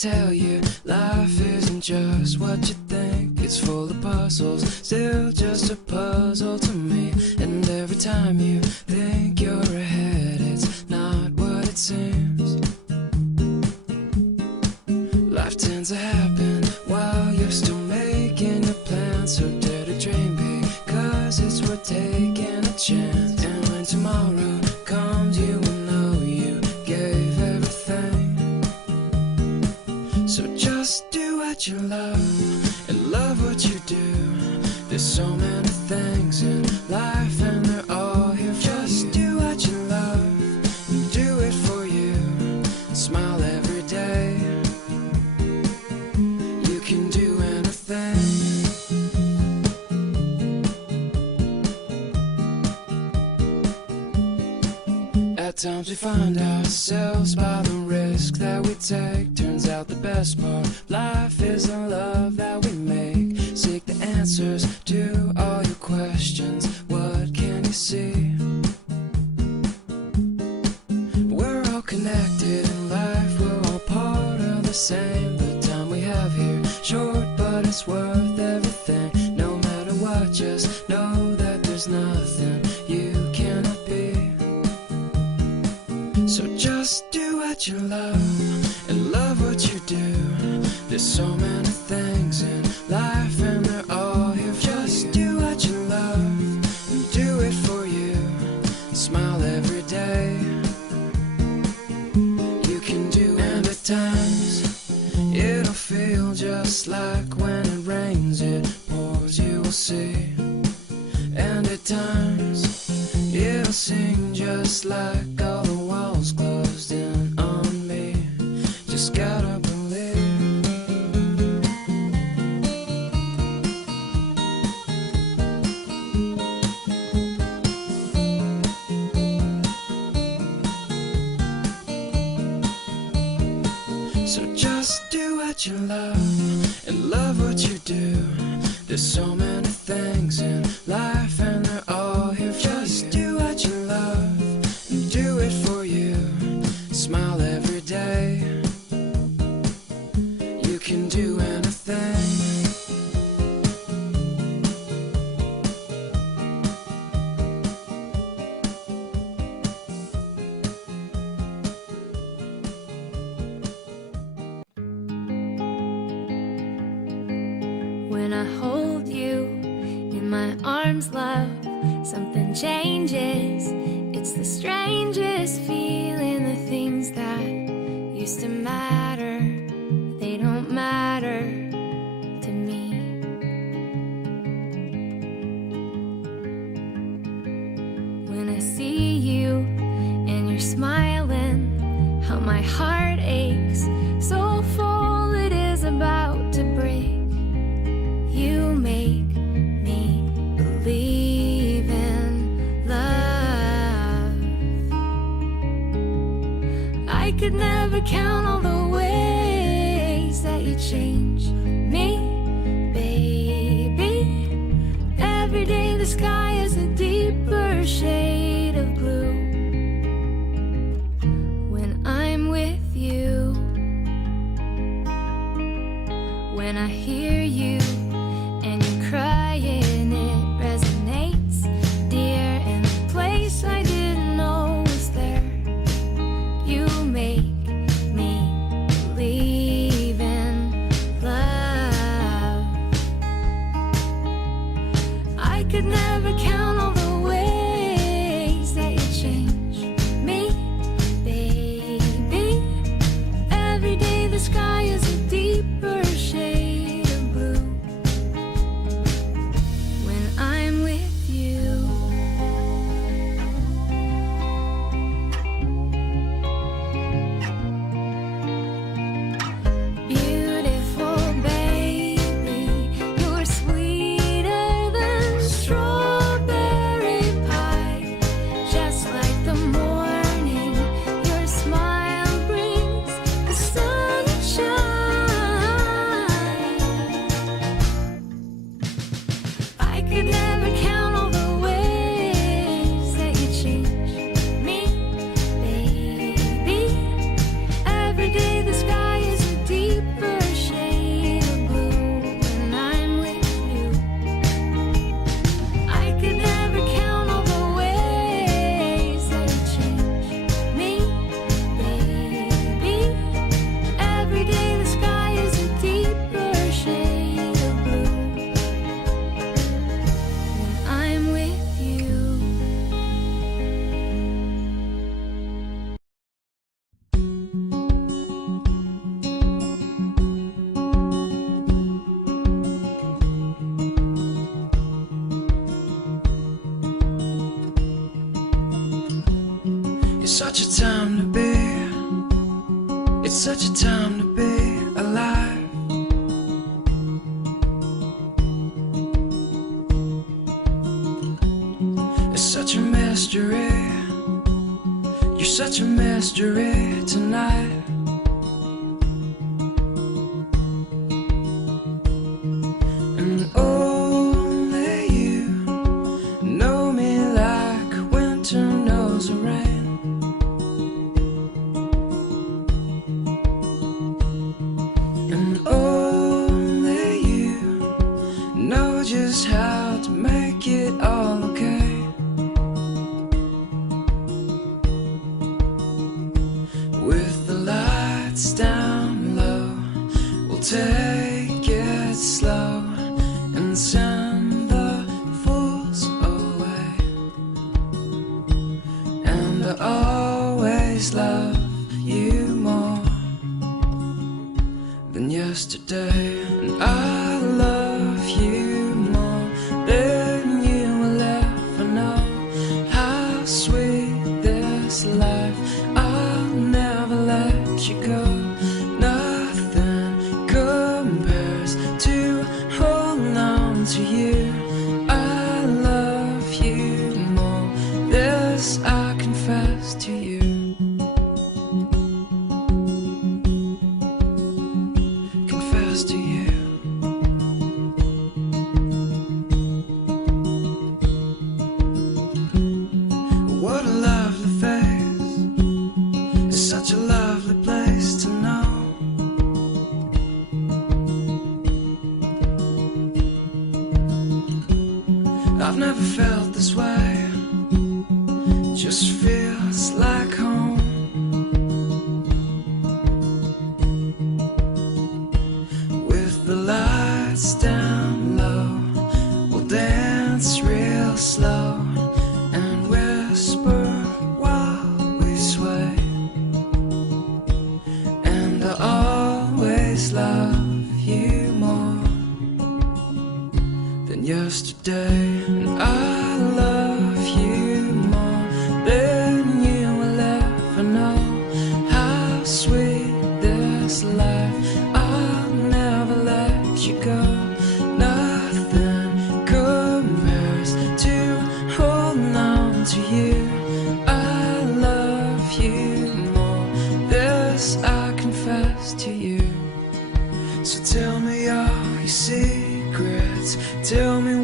tell you, life isn't just what you think. It's full of puzzles, still just a puzzle to me. And every time you think you're ahead, it's not what it seems. Life tends to happen while you're still making your plans. So dare to dream big, 'cause it's worth taking a chance. And when tomorrow comes, you will know you gave everything. So just do what you love and love what you do. There's so many things in life and they're all here for you. Just do what you love and do it for you. Smile every day. You can do anything. At times we find ourselves by the risk that we take. Turns out the best part of life is the love that we make. Seek the answers to all your questions. What can you see? We're all connected in life. We're all part of the same. The time we have here, short, but it's worth everything. No matter what, just know that there's nothing you cannot be. So just do what you love and love what you do. There's so many things in life and they're all here for you. Just do what you love and do it for you. Smile every day. You can do and at times it'll feel just like when it rains, it pours, you will see. And at times it'll seem just like all the walls closed in on me. Just gotta believe. So just do what you love and love what you do. There's so many things in life and they're all here for you. Just do what you love and do it for you. Smile every day. You can do anything. When I hold you in my arms, love, something changes. It's the strangest feeling. The things that used to matter, they don't matter to me. When I see you and you're smiling, how my heart aches, so full it is about to break. You make me believe in love. I could never count all the ways that you change me, baby. Every day the sky is a deeper shade of blue. When I'm with you, when I hear you and you're crying, it resonates, dear, in a place I didn't know was there. You make me believe in love. I could never count all the ways such a time to be. It's such a time to be alive. It's such a mystery. You're such a mystery tonight. And only you know me like winter knows the rain. And only you know just how to make it all okay. With the lights down low, we'll take it slow and send the fools away. And I always love you more than yesterday. And I love you more than you will ever know. How sweet this life, I'll never let you go. Nothing compares to holding on to you. I love you more, this I confess to you. Confess to you. What a lovely face, it's such a lovely place to know. I've never felt this way, just feels like home. With the lights down low, we'll dance real slow and whisper while we sway. And I always love you more than yesterday. And I love you more than you will ever know. How sweet this life, I'll never let you go. Nothing compares to holding on to you. I love you more, this I confess to you. So tell me all your secrets, tell me